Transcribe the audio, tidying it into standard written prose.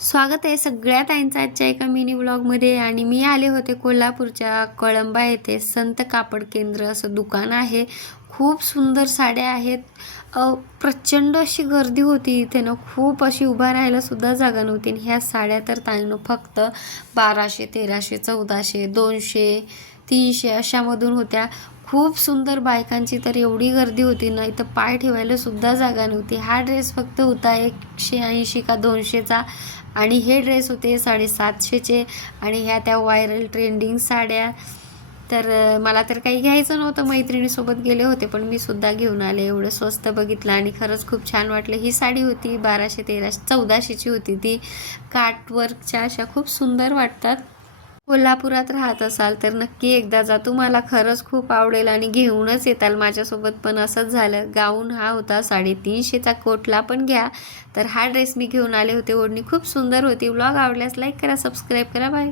स्वागत आहे सगळ्या ताईंचं आजच्या एका मिनी व्लॉगमध्ये. आणि मी आले होते कोल्हापूरच्या कळंबा येथे संत कापड केंद्र असं दुकान आहे. खूप सुंदर साड्या आहेत. प्रचंड अशी गर्दी होती इथे ना, खूप अशी उभा राहायला सुद्धा जागा नव्हती. ह्या साड्या तर ताईंनो फक्त 1200, 1300, 1400, 200, 300 अशामधून होत्या. खूप सुंदर. बायकांची तर एवढी गर्दी होती ना, इथं पाय ठेवायला सुद्धा जागा नव्हती. हा ड्रेस फक्त होता 180 का 200चा आणि हे ड्रेस होते 750चे. आणि ह्या त्या व्हायरल ट्रेंडिंग साड्या. तर मला तर काही घ्यायचं नव्हतं, मैत्रिणीसोबत गेले होते, पण मी सुद्धा घेऊन आले. एवढं स्वस्त बघितलं आणि खरंच खूप छान वाटलं. ही साडी होती 1200, 1300, 1400ची होती ती. काटवर्कच्या अशा खूप सुंदर वाटतात. कोल्हापुरात राहत असाल तर नक्की एकदा जा, तुम्हाला खरंच खूप आवडेल आणि घेऊनच येताल. माझ्यासोबत पण असंच झालं. गाऊन हा होता 350चा, कोटला पण घ्या. तर हा ड्रेस मी घेऊन आले होते. ओढणी खूप सुंदर होती. व्लॉग आवडल्यास लाईक करा, सबस्क्राईब करा. बाय.